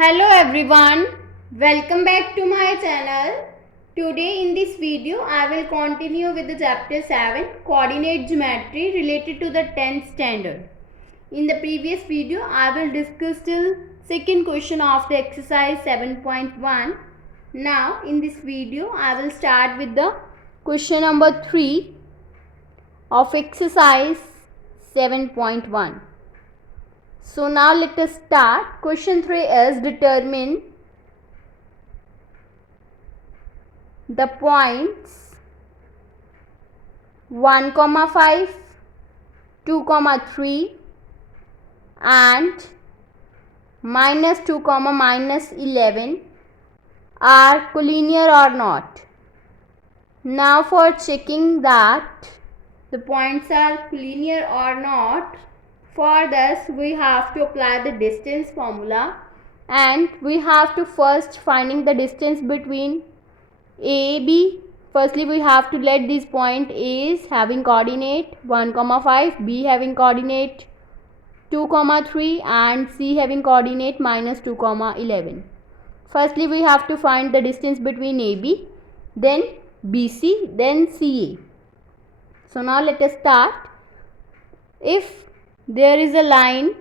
Hello everyone, welcome back to my channel. Today in this video I will continue with the chapter 7 coordinate geometry related to the 10th standard. In the previous video I will discuss till second question of the exercise 7.1. Now in this video I will start with the question number 3 of exercise 7.1. So now let us start. Question 3 is determine the points 1, 5, 2, 3 and minus 2, minus 11 are collinear or not. Now for checking that the points are collinear or not, for this we have to apply the distance formula and we have to first finding the distance between A, B. Firstly we have to let this point A is having coordinate 1, 5, B having coordinate 2, 3 and C having coordinate minus 2, 11. Firstly we have to find the distance between AB, then BC, then CA. So now let us start. If there is a line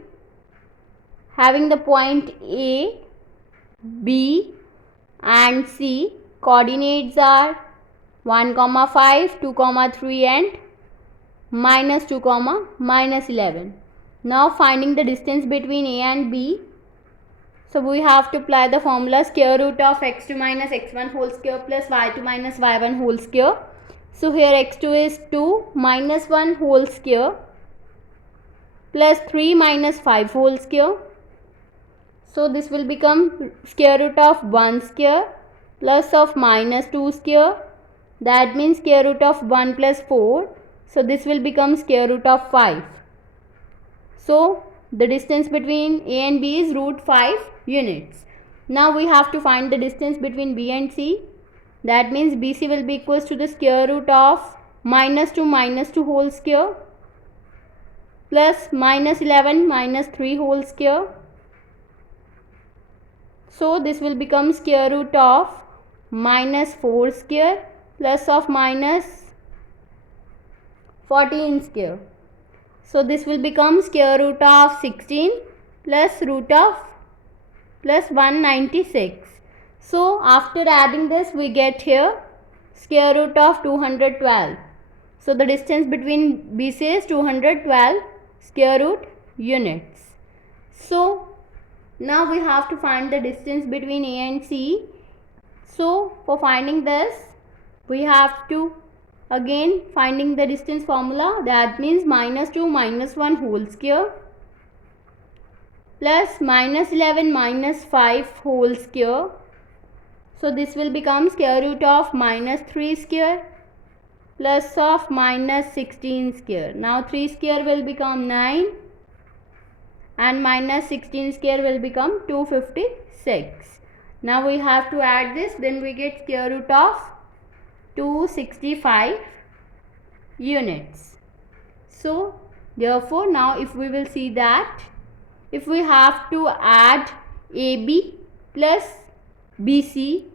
having the point A, B and C, coordinates are 1, 5, 2, 3 and minus 2, minus 11. Now finding the distance between A and B. So we have to apply the formula square root of x2 minus x1 whole square plus y2 minus y1 whole square. So here x2 is 2 minus 1 whole square plus 3 minus 5 whole square. So this will become square root of 1 square plus of minus 2 square. That means square root of 1 plus 4. So this will become square root of 5. So the distance between A and B is root 5 units. Now we have to find the distance between B and C. That means BC will be equals to the square root of minus 2 whole square plus minus 11 minus 3 whole square. So this will become square root of minus 4 square plus of minus 14 square. So this will become square root of 16 plus root of plus 196. So after adding this we get here square root of 212. So the distance between BC is 212 square root units. So now we have to find the distance between A and C. So for finding this we have to again finding the distance formula, that means minus 2 minus 1 whole square plus minus 11 minus 5 whole square. So this will become square root of minus 3 square plus of minus 16 square. Now 3 square will become 9 and minus 16 square will become 256. Now we have to add this, then we get square root of 265 units. So therefore now if we will see that if we have to add AB plus BC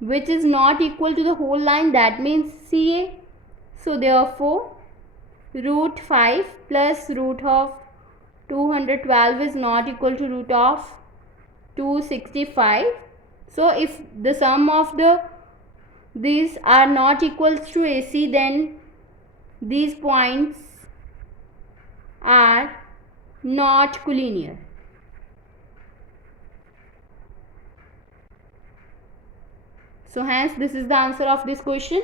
which is not equal to the whole line, that means CA. So therefore root 5 plus root of 212 is not equal to root of 265. So if the sum of these are not equals to AC, then these points are not collinear. So hence this is the answer of this question.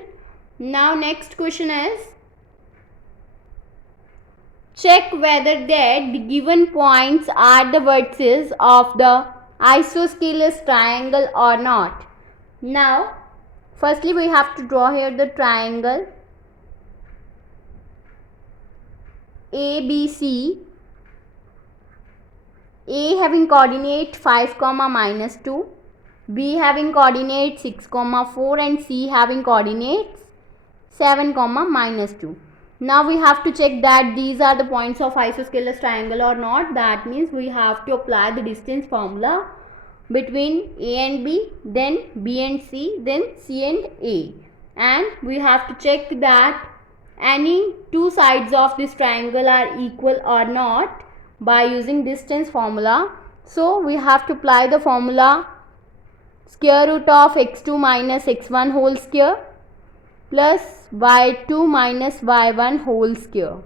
Now next question is check whether that the given points are the vertices of the isosceles triangle or not. Now firstly we have to draw here the triangle ABC. A having coordinate 5, minus 2, B having coordinate 6, 4 and C having coordinates 7, minus 2. Now we have to check that these are the points of isosceles triangle or not. That means we have to apply the distance formula between A and B, then B and C, then C and A. And we have to check that any two sides of this triangle are equal or not by using distance formula. So we have to apply the formula square root of x2 minus x1 whole square plus y2 minus y1 whole square.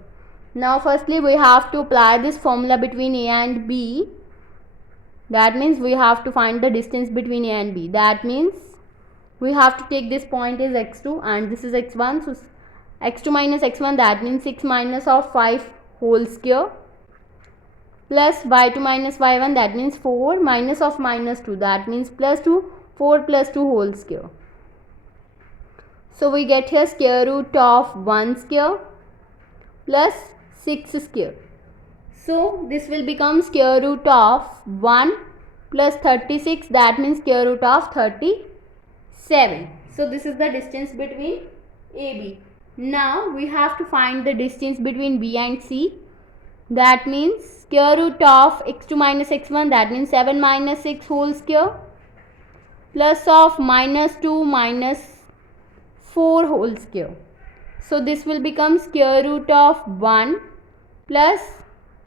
Now firstly we have to apply this formula between A and B. That means we have to find the distance between A and B. That means we have to take this point as x2 and this is x1. So x2 minus x1, that means 6 minus of 5 whole square plus y2 minus y1, that means 4 minus of minus 2, that means plus 2, 4 plus 2 whole square. So we get here square root of 1 square plus 6 square. So this will become square root of 1 plus 36, that means square root of 37. So this is the distance between AB. Now we have to find the distance between B and C. That means square root of x2 minus x1, that means 7 minus 6 whole square plus of minus 2 minus 4 whole square. So this will become square root of 1 plus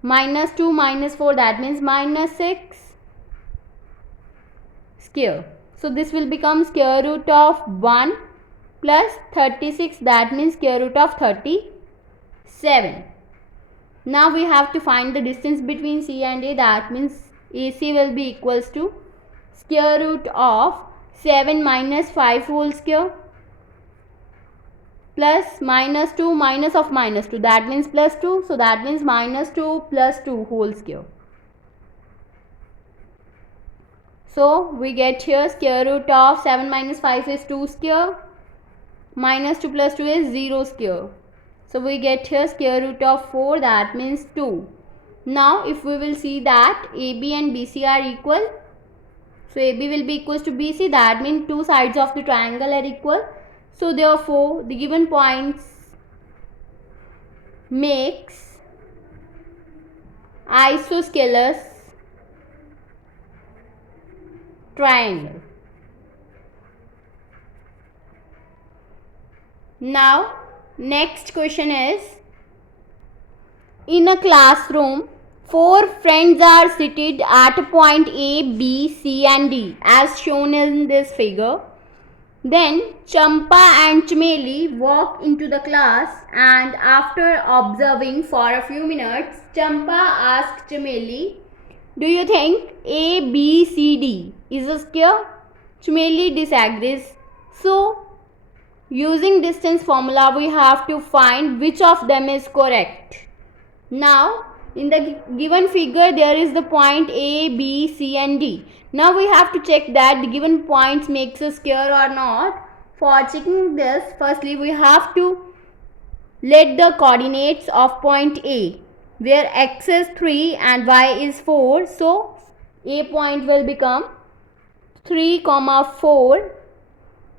minus 2 minus 4, that means minus 6 square. So this will become square root of 1 plus 36, that means square root of 37. Now we have to find the distance between C and A. That means AC will be equals to square root of 7 minus 5 whole square plus minus 2 minus of minus 2, that means plus 2. So that means minus 2 plus 2 whole square. So we get here square root of 7 minus 5 is 2 square, minus 2 plus 2 is 0 square. So we get here square root of 4, that means 2. Now if we will see that AB and BC are equal, so AB will be equals to BC, that means two sides of the triangle are equal. So therefore the given points makes isosceles triangle. Now next question is, in a classroom 4 friends are seated at a point A, B, C and D as shown in this figure. Then Champa and Chameli walk into the class, and after observing for a few minutes, Champa asked Chameli, "Do you think A, B, C, D is a square?" Chameli disagrees. So using distance formula we have to find which of them is correct. Now in the given figure there is the point A, B, C and D. Now we have to check that the given points makes a square or not. For checking this, firstly we have to let the coordinates of point A, where x is 3 and y is 4. So A point will become 3, 4.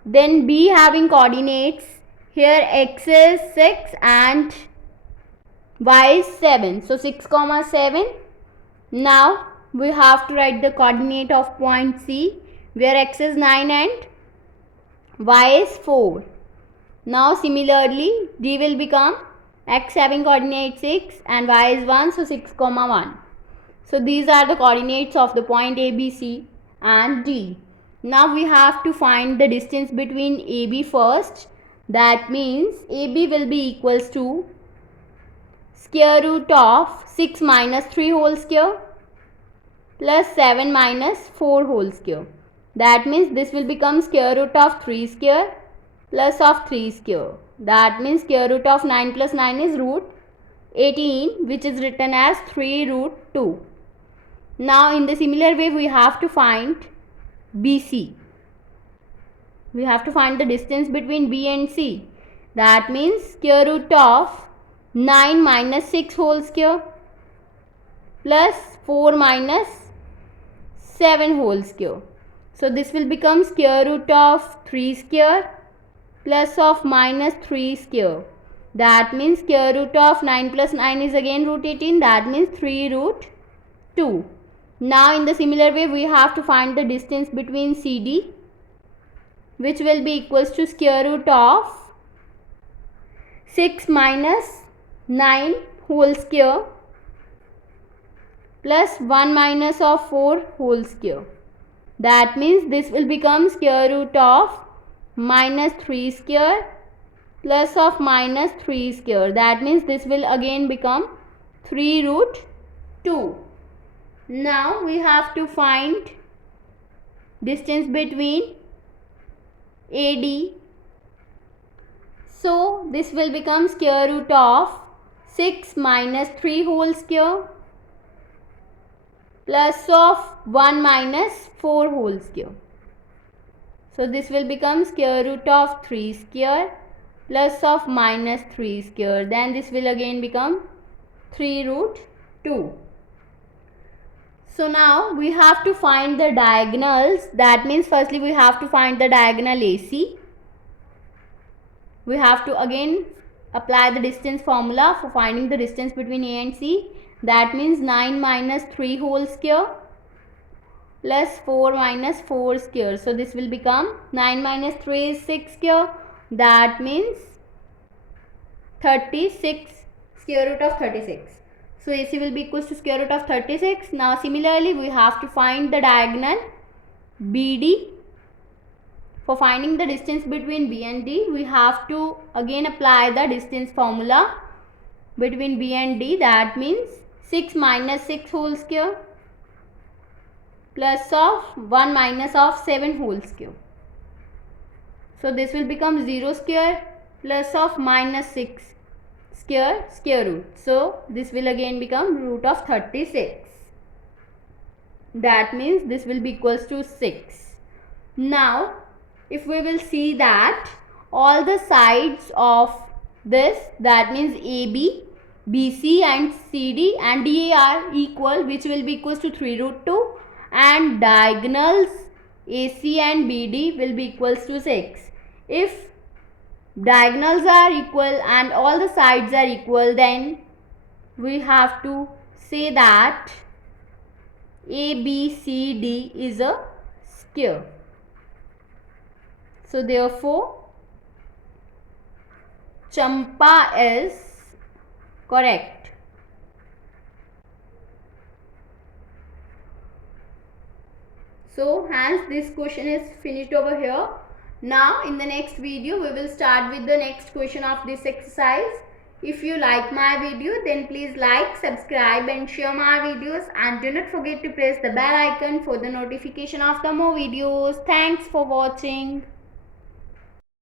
Then B having coordinates, here x is 6 and y is 7. So 6, 7. Now we have to write the coordinate of point C, where x is 9 and y is 4. Now similarly D will become x having coordinate 6 and y is 1. So 6, 1. So these are the coordinates of the point A, B, C and D. Now we have to find the distance between AB first. That means AB will be equals to square root of 6 minus 3 whole square plus 7 minus 4 whole square. That means this will become square root of 3 square plus of 3 square. That means square root of 9 plus 9 is root 18, which is written as 3 root 2. Now in the similar way we have to find BC. We have to find the distance between B and C. That means square root of 9 minus 6 whole square plus 4 minus 7 whole square. So this will become square root of 3 square plus of minus 3 square. That means square root of 9 plus 9 is again root 18. That means 3 root 2. Now in the similar way we have to find the distance between CD, which will be equals to square root of 6 minus 9 whole square plus 1 minus of 4 whole square. That means this will become square root of minus 3 square plus of minus 3 square. That means this will again become 3 root 2. Now we have to find distance between AD. So this will become square root of 6 minus 3 whole square plus of 1 minus 4 whole square. So this will become square root of 3 square plus of minus 3 square. Then this will again become 3 root 2. So now we have to find the diagonals. That means firstly we have to find the diagonal AC. We have to again apply the distance formula for finding the distance between A and C. That means 9 minus 3 whole square plus 4 minus 4 square. So this will become 9 minus 3 is 6 square. That means 36, square root of 36. So AC will be equals to square root of 36. Now similarly we have to find the diagonal BD. For finding the distance between B and D, we have to again apply the distance formula between B and D. That means 6 minus 6 whole square plus of 1 minus of 7 whole square. So this will become 0 square plus of minus 6 square root. So this will again become root of 36. That means this will be equals to 6. Now if we will see that all the sides of this, that means AB, BC and CD and DA are equal, which will be equals to 3 root 2, and diagonals AC and BD will be equals to 6. If diagonals are equal and all the sides are equal, then we have to say that ABCD is a square. So therefore Champa is correct. So hence this question is finished over here. Now in the next video we will start with the next question of this exercise. If you like my video, then please like, subscribe and share my videos, and do not forget to press the bell icon for the notification of the more videos. Thanks for watching.